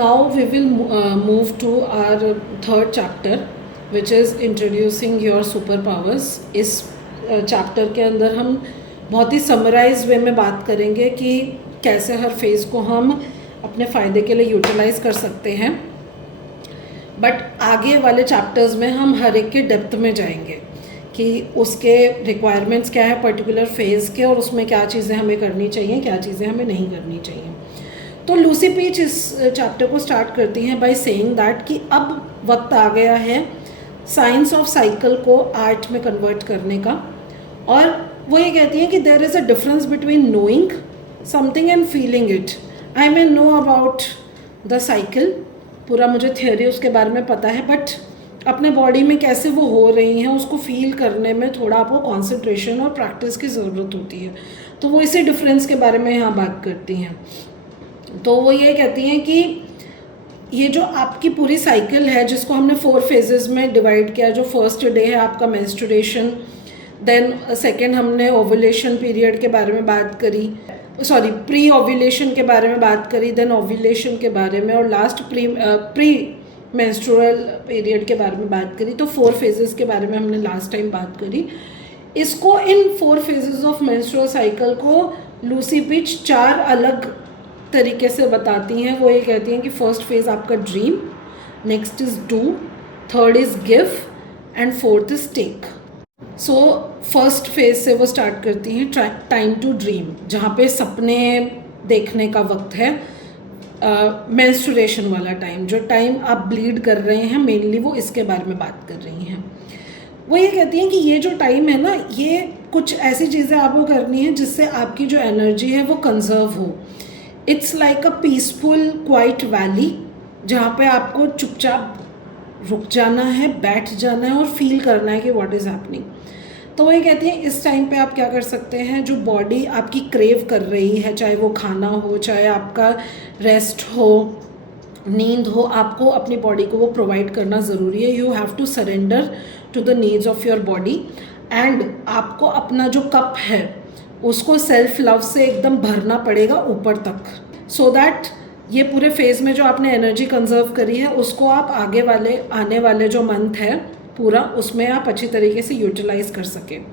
Now we will move to our third chapter, which is introducing your superpowers. इस chapter के अंदर हम बहुत ही समराइज वे में बात करेंगे कि कैसे हर फेज़ को हम अपने फ़ायदे के लिए यूटिलाइज़ कर सकते हैं. बट आगे वाले चैप्टर्स में हम हर एक के डेप्थ में जाएंगे कि उसके रिक्वायरमेंट्स क्या है पर्टिकुलर फेज़ के, और उसमें क्या चीज़ें हमें करनी चाहिए, क्या चीज़ें हमें नहीं करनी चाहिए. तो लूसी पीच इस चैप्टर को स्टार्ट करती हैं बाय सेइंग दैट कि अब वक्त आ गया है साइंस ऑफ साइकिल को आर्ट में कन्वर्ट करने का. और वो ये कहती हैं कि there is a difference between knowing something and feeling it. I may know about the cycle, पूरा मुझे थियोरी उसके बारे में पता है, बट अपने बॉडी में कैसे वो हो रही हैं उसको फील करने में थोड़ा आपको कॉन्सेंट्रेशन और प्रैक्टिस की ज़रूरत होती है. तो वो इसी डिफरेंस के बारे में यहाँ बात करती हैं. तो वो ये कहती हैं कि ये जो आपकी पूरी साइकिल है जिसको हमने 4 फेजेस में डिवाइड किया, जो फर्स्ट डे है आपका मेंस्ट्रुएशन, देन सेकंड हमने ओव्यूलेशन पीरियड के बारे में बात करी, प्री ओव्यूलेशन के बारे में बात करी, देन ओव्यूलेशन के बारे में, और लास्ट प्री मेंस्ट्रुअल पीरियड के बारे में बात करी. तो 4 फेजेस के बारे में हमने लास्ट टाइम बात करी. इसको इन 4 फेजेस ऑफ मेंस्ट्रुअल साइकिल को लूसी पीच 4 अलग तरीके से बताती हैं. वो ये कहती हैं कि फर्स्ट फेज़ आपका dream, next is do, third is give and fourth is take. So first phase से वो स्टार्ट करती हैं टाइम टू ड्रीम, जहाँ पे सपने देखने का वक्त है. मेंस्ट्रुएशन वाला टाइम, जो टाइम आप ब्लीड कर रहे हैं मेनली, वो इसके बारे में बात कर रही हैं. वो ये कहती हैं कि ये जो टाइम है ना, ये कुछ ऐसी चीज़ें आपको करनी है जिससे आपकी जो एनर्जी है वो कंजर्व हो. It's like a peaceful quite valley, जहाँ पे आपको चुपचाप रुक जाना है, बैठ जाना है और फील करना है कि व्हाट इज़ हैपनिंग. तो वो ये कहती हैं इस टाइम पे आप क्या कर सकते हैं, जो बॉडी आपकी क्रेव कर रही है, चाहे वो खाना हो, चाहे आपका रेस्ट हो, नींद हो, आपको अपनी बॉडी को वो प्रोवाइड करना ज़रूरी है. You have to surrender to the needs of your body. And आपको अपना जो कप है उसको सेल्फ लव से एकदम भरना पड़ेगा ऊपर तक, सो दैट ये पूरे फेज़ में जो आपने एनर्जी कंजर्व करी है उसको आप आने वाले जो मंथ है पूरा, उसमें आप अच्छी तरीके से यूटिलाइज कर सकें.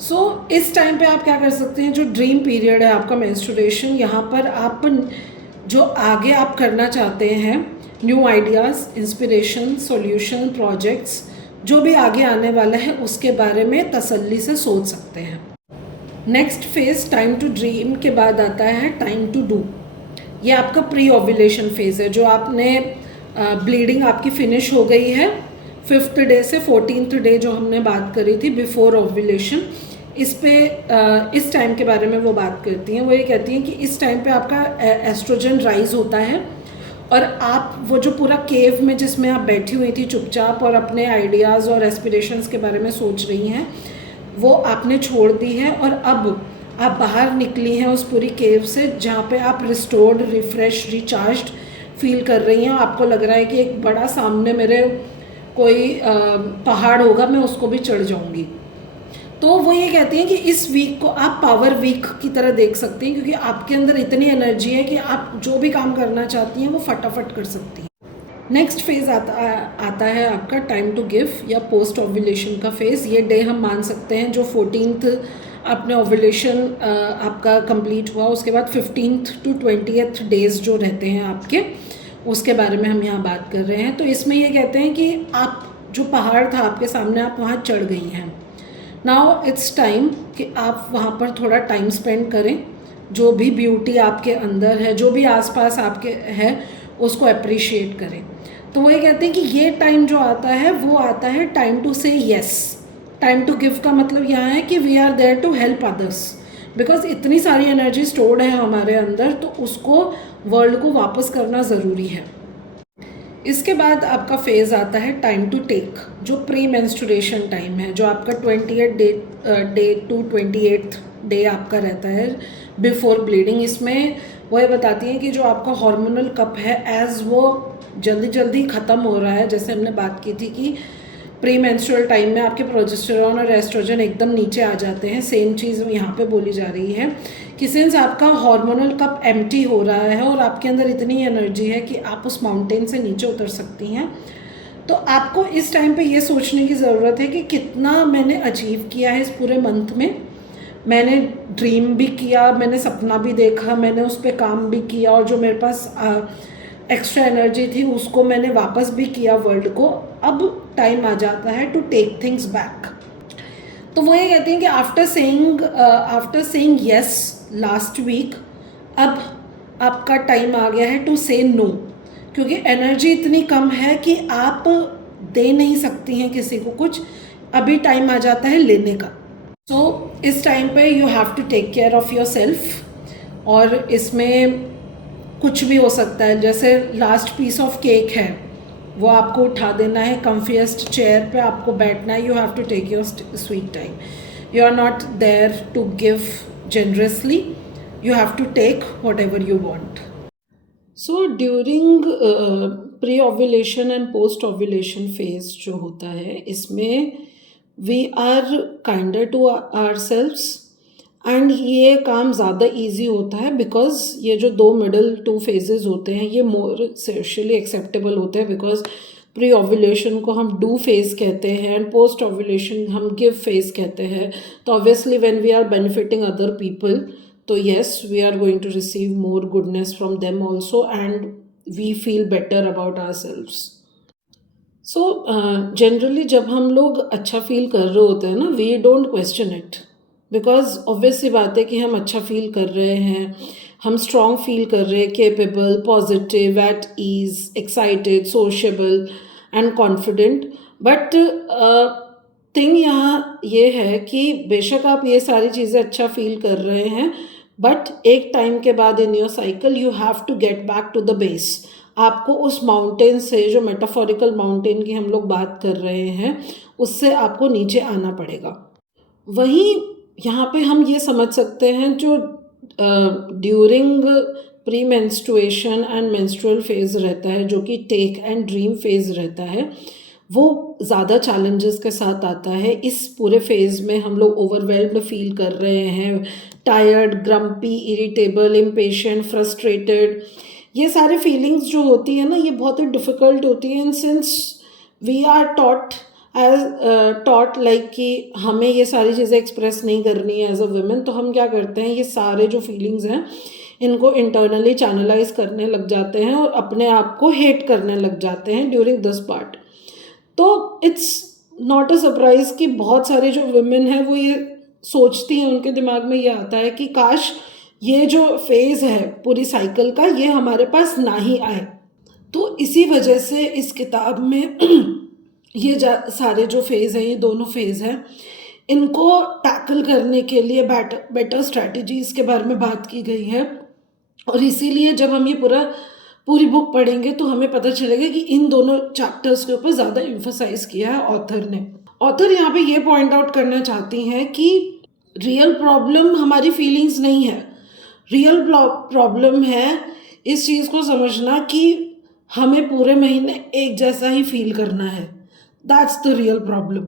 सो इस टाइम पे आप क्या कर सकते हैं, जो ड्रीम पीरियड है आपका मेंस्ट्रुएशन, यहाँ पर आप जो आगे आप करना चाहते हैं, new ideas, inspiration, solution, projects, जो भी आगे आने वाला है उसके बारे में तसल्ली से सोच सकते हैं. Next phase time to dream के बाद आता है टाइम टू डू. ये आपका प्री ओव्यूलेशन फेज़ है, जो आपने ब्लीडिंग आपकी फिनिश हो गई है 5th डे से 14th डे जो हमने बात करी थी बिफोर ओव्यूलेशन. इस टाइम के बारे में वो बात करती हैं. वो ये कहती हैं कि इस टाइम पे आपका एस्ट्रोजन राइज होता है और आप वो जो पूरा केव में जिसमें आप बैठी हुई थी चुपचाप और अपने आइडियाज़ और एस्पिरेशंस के बारे में सोच रही हैं, वो आपने छोड़ दी है और अब आप बाहर निकली हैं उस पूरी केव से, जहाँ पे आप रिस्टोर्ड, रिफ्रेश, रिचार्ज्ड फील कर रही हैं. आपको लग रहा है कि एक बड़ा सामने मेरे कोई पहाड़ होगा, मैं उसको भी चढ़ जाऊँगी. तो वो ये कहती हैं कि इस वीक को आप पावर वीक की तरह देख सकती हैं, क्योंकि आपके अंदर इतनी एनर्जी है कि आप जो भी काम करना चाहती हैं वो फटाफट कर सकती हैं. नेक्स्ट फेज़ आता है आपका टाइम टू गिव या पोस्ट ओव्यूलेशन का फेज़. ये डे हम मान सकते हैं जो 14th अपने ओव्यूलेशन आपका कंप्लीट हुआ, उसके बाद 15th to 20th डेज़ जो रहते हैं आपके, उसके बारे में हम यहाँ बात कर रहे हैं. तो इसमें ये कहते हैं कि आप जो पहाड़ था आपके सामने, आप वहाँ चढ़ गई हैं. नाउ इट्स टाइम कि आप वहाँ पर थोड़ा टाइम स्पेंड करें, जो भी ब्यूटी आपके अंदर है, जो भी आसपास आपके है, उसको अप्रिशिएट करें. तो वो ये कहते हैं कि ये टाइम जो आता है वो आता है time to say yes. Time to give का मतलब यहाँ है कि we are there to help others, because इतनी सारी एनर्जी स्टोर्ड है हमारे अंदर, तो उसको वर्ल्ड को वापस करना ज़रूरी है. इसके बाद आपका फेज़ आता है टाइम टू टेक, जो प्री मेंस्ट्रुएशन टाइम है, जो आपका 28th day to 28th day आपका रहता है बिफोर ब्लीडिंग. इसमें वो ये बताती हैं कि जो आपका हार्मोनल कप है, एज़ वो जल्दी जल्दी ख़त्म हो रहा है, जैसे हमने बात की थी कि प्री मेंस्ट्रुअल टाइम में आपके प्रोजेस्टेरॉन और एस्ट्रोजन एकदम नीचे आ जाते हैं। सेम चीज़ यहाँ पे बोली जा रही है कि सिंस आपका हार्मोनल कप एम्प्टी हो रहा है और आपके अंदर इतनी एनर्जी है कि आप उस माउंटेन से नीचे उतर सकती हैं, तो आपको इस टाइम पे ये सोचने की ज़रूरत है कि कितना मैंने अचीव किया है इस पूरे मंथ में। मैंने ड्रीम भी किया, मैंने सपना भी देखा, मैंने उस पर काम भी किया, और जो मेरे पास एक्स्ट्रा एनर्जी थी उसको मैंने वापस भी किया वर्ल्ड को। अब टाइम आ जाता है टू टेक थिंग्स बैक। तो वो ये कहती हैं कि after saying yes last week, अब आपका टाइम आ गया है टू से नो, क्योंकि एनर्जी इतनी कम है कि आप दे नहीं सकती हैं किसी को कुछ। अभी टाइम आ जाता है लेने का। सो इस टाइम पे you have to take care of yourself, और इसमें कुछ भी हो सकता है। जैसे लास्ट पीस ऑफ केक है वो आपको उठा देना है, कम्फीएस्ट चेयर पे आपको बैठना है। You have to take your sweet time. You are not there to give generously, you have to take whatever you want. So during pre ovulation and post ovulation phase जो होता है, इसमें we are kinder to our selves, and ये काम ज़्यादा easy होता है because ये जो 2 मिडल 2 फेजेस होते हैं ये मोर सोशली एक्सेप्टेबल होते हैं, बिकॉज प्री ओव्यूलेशन को हम डू फेज कहते हैं एंड पोस्ट ओव्यूलेशन हम गिव फेज कहते हैं। तो obviously when we are benefiting other people, तो yes we are going to receive more goodness from them also, and we feel better about ourselves. So generally जब हम लोग अच्छा feel कर रहे होते हैं ना, we don't question it, because obvious सी बात है कि हम अच्छा फील कर रहे हैं, हम स्ट्रॉन्ग फील कर रहे हैं, capable, positive, at ease, excited, sociable and confident. But thing यहाँ ये है कि बेशक आप ये सारी चीज़ें अच्छा फील कर रहे हैं, बट एक टाइम के बाद in your cycle you have to get back to the base. आपको उस माउंटेन से, जो मेटाफोरिकल माउंटेन की हम लोग बात कर रहे हैं, उससे आपको नीचे आना पड़ेगा। वहीं यहाँ पे हम ये समझ सकते हैं जो during pre menstruation and menstrual phase रहता है, जो कि टेक एंड ड्रीम फेज रहता है, वो ज़्यादा चैलेंजेस के साथ आता है। इस पूरे फेज़ में हम लोग ओवरवेल्म्ड फील कर रहे हैं, tired, grumpy, irritable, impatient, frustrated. ये सारे फीलिंग्स जो होती है ना, ये बहुत ही डिफ़िकल्ट होती हैं, since we are taught like कि हमें ये सारी चीज़ें एक्सप्रेस नहीं करनी है एज अ वुमेन। तो हम क्या करते हैं, ये सारे जो फीलिंग्स हैं इनको इंटरनली चैनलाइज करने लग जाते हैं और अपने आप को हेट करने लग जाते हैं ड्यूरिंग दिस पार्ट। तो इट्स नॉट अ सरप्राइज कि बहुत सारे जो वुमेन हैं वो ये सोचती हैं, उनके दिमाग में ये आता है कि काश ये जो फेज़ है पूरी साइकिल का, ये हमारे पास ना ही आए। तो इसी वजह से इस किताब में ये सारे जो फेज़ हैं, ये दोनों फेज़ हैं, इनको टैकल करने के लिए बेटर स्ट्रैटेजीज़ के बारे में बात की गई है। और इसीलिए जब हम ये पूरी बुक पढ़ेंगे तो हमें पता चलेगा कि इन दोनों चैप्टर्स के ऊपर ज़्यादा एम्फसाइज किया है ऑथर ने। ऑथर यहाँ पे ये पॉइंट आउट करना चाहती हैं कि रियल प्रॉब्लम हमारी फीलिंग्स नहीं है, रियल प्रॉब्लम है इस चीज़ को समझना कि हमें पूरे महीने एक जैसा ही फील करना है। That's the real problem.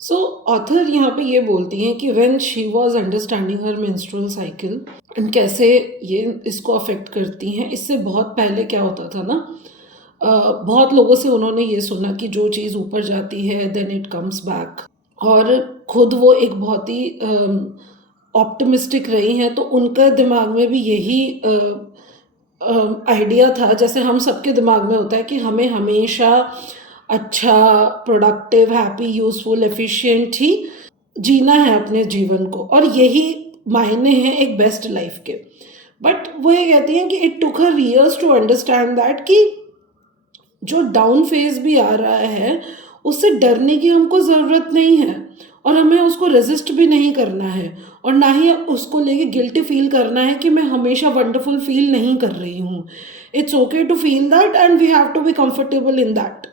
So author यहाँ पे ये बोलती हैं कि when she was understanding her menstrual cycle and कैसे ये इसको अफेक्ट करती हैं। इससे बहुत पहले क्या होता था ना, बहुत लोगों से उन्होंने ये सुना कि जो चीज़ ऊपर जाती है देन इट कम्स बैक, और खुद वो एक बहुत ही ऑप्टिमिस्टिक रही हैं, तो उनका दिमाग में भी यही आइडिया था, जैसे हम सबके दिमाग में होता है कि हमें हमेशा अच्छा, प्रोडक्टिव, हैप्पी, यूजफुल, एफिशिएंट ही जीना है अपने जीवन को, और यही मायने हैं एक बेस्ट लाइफ के। बट वो ये कहती हैं कि it took her years to understand that कि जो डाउन फेज भी आ रहा है उससे डरने की हमको ज़रूरत नहीं है, और हमें उसको रेजिस्ट भी नहीं करना है, और ना ही उसको लेके गिल्टी फील करना है कि मैं हमेशा वंडरफुल फील नहीं कर रही हूँ। It's okay to feel that and we have to be comfortable in that.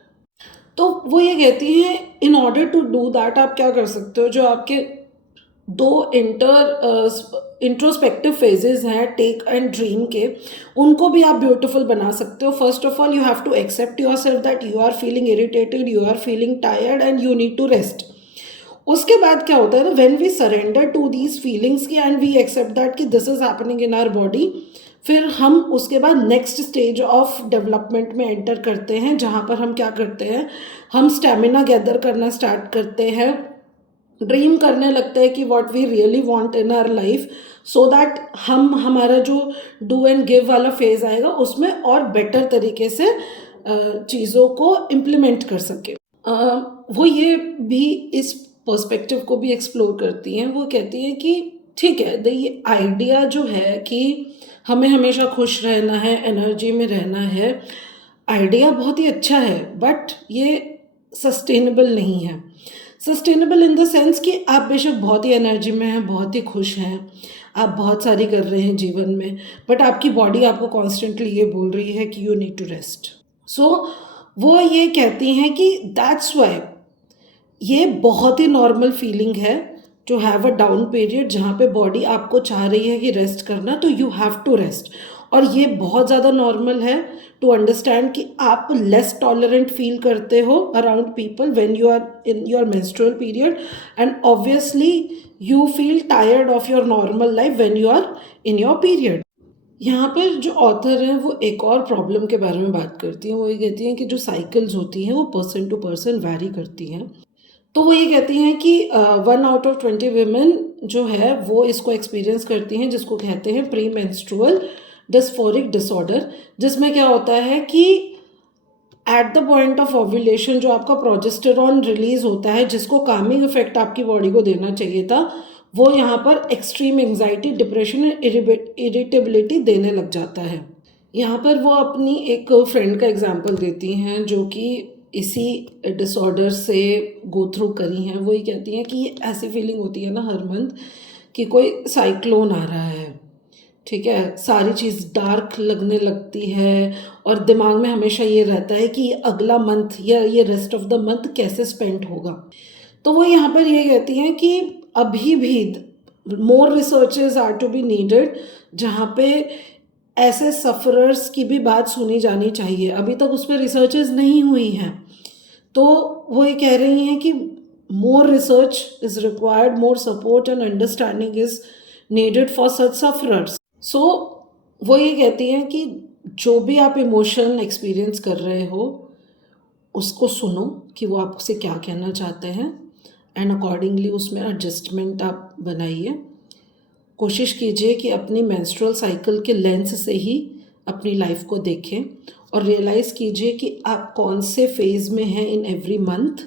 तो वो ये कहती हैं in order to do that आप क्या कर सकते हो, जो आपके दो इंट्रोस्पेक्टिव फेजेस हैं टेक एंड ड्रीम के, उनको भी आप ब्यूटीफुल बना सकते हो. First of all you have to accept yourself that you are feeling irritated, you are feeling tired and you need to rest. उसके बाद क्या होता है ना, when we surrender to these feelings की एंड वी एक्सेप्ट दैट कि this is happening in our body, फिर हम उसके बाद नेक्स्ट स्टेज ऑफ डेवलपमेंट में एंटर करते हैं, जहाँ पर हम क्या करते हैं, हम स्टेमिना गैदर करना स्टार्ट करते हैं, ड्रीम करने लगते हैं कि what we really want in our life, so that हम हमारा जो डू एंड गिव वाला फेज आएगा उसमें और बेटर तरीके से चीज़ों को इम्प्लीमेंट कर सके. वो ये भी इस पर्सपेक्टिव को भी एक्सप्लोर करती हैं. वो कहती हैं कि ठीक है, ये आइडिया जो है कि हमें हमेशा खुश रहना है, एनर्जी में रहना है, आइडिया बहुत ही अच्छा है, बट ये सस्टेनेबल नहीं है. सस्टेनेबल इन द सेंस कि आप बेशक बहुत ही एनर्जी में हैं, बहुत ही खुश हैं, आप बहुत सारी कर रहे हैं जीवन में, बट आपकी बॉडी आपको कॉन्स्टेंटली ये बोल रही है कि you need to rest. So वो ये कहती हैं कि दैट्स वाई ये बहुत ही नॉर्मल फीलिंग है to have a down period, जहाँ पे बॉडी आपको चाह रही है कि रेस्ट करना, तो यू हैव टू रेस्ट. और ये बहुत ज़्यादा नॉर्मल है टू अंडरस्टैंड कि आप लेस टॉलरेंट फील करते हो around people when you are in your menstrual period, and obviously you feel tired of your normal life when you are in your period. यहाँ पर जो ऑथर हैं वो एक और प्रॉब्लम के बारे में बात करती हैं. वो ये कहती हैं कि जो साइकिल्स होती हैं वो पर्सन टू पर्सन वैरी करती हैं. तो वो ये कहती हैं कि 1 out of 20 women जो है वो इसको एक्सपीरियंस करती हैं, जिसको कहते हैं प्री मेंस्ट्रुअल डिस्फोरिक डिसऑर्डर, जिसमें क्या होता है कि at the point of ovulation जो आपका प्रोजेस्टेरॉन रिलीज होता है, जिसको कामिंग इफेक्ट आपकी बॉडी को देना चाहिए था, वो यहाँ पर एक्सट्रीम एंग्जाइटी, डिप्रेशन, इरिटेबिलिटी देने लग जाता है. यहाँ पर वो अपनी एक फ्रेंड का एग्जाम्पल देती हैं जो कि इसी डिसऑर्डर से गो थ्रू करी हैं. वो ये कहती हैं कि ये ऐसी फीलिंग होती है ना हर मंथ कि कोई साइक्लोन आ रहा है, ठीक है, सारी चीज़ डार्क लगने लगती है और दिमाग में हमेशा ये रहता है कि ये अगला मंथ या ये रेस्ट ऑफ द मंथ कैसे स्पेंड होगा. तो वो यहाँ पर ये कहती हैं कि अभी भी more researches are to be needed, जहाँ पे ऐसे सफ़रर्स की भी बात सुनी जानी चाहिए. अभी तक उस पर रिसर्चेस नहीं हुई हैं, तो वो ये कह रही हैं कि more research is required, more support and understanding is needed for such sufferers. So वो ये कहती हैं कि जो भी आप इमोशन एक्सपीरियंस कर रहे हो उसको सुनो कि वो आपसे क्या कहना चाहते हैं, एंड अकॉर्डिंगली उसमें एडजस्टमेंट आप बनाइए. कोशिश कीजिए कि अपनी मेंस्ट्रुअल साइकिल के लेंस से ही अपनी लाइफ को देखें और रियलाइज़ कीजिए कि आप कौन से फेज़ में हैं इन एवरी मंथ,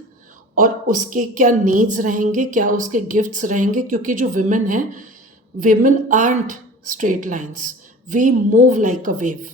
और उसके क्या नीड्स रहेंगे, क्या उसके गिफ्ट्स रहेंगे. क्योंकि जो विमेन हैं, women aren't straight lines, we move like a wave.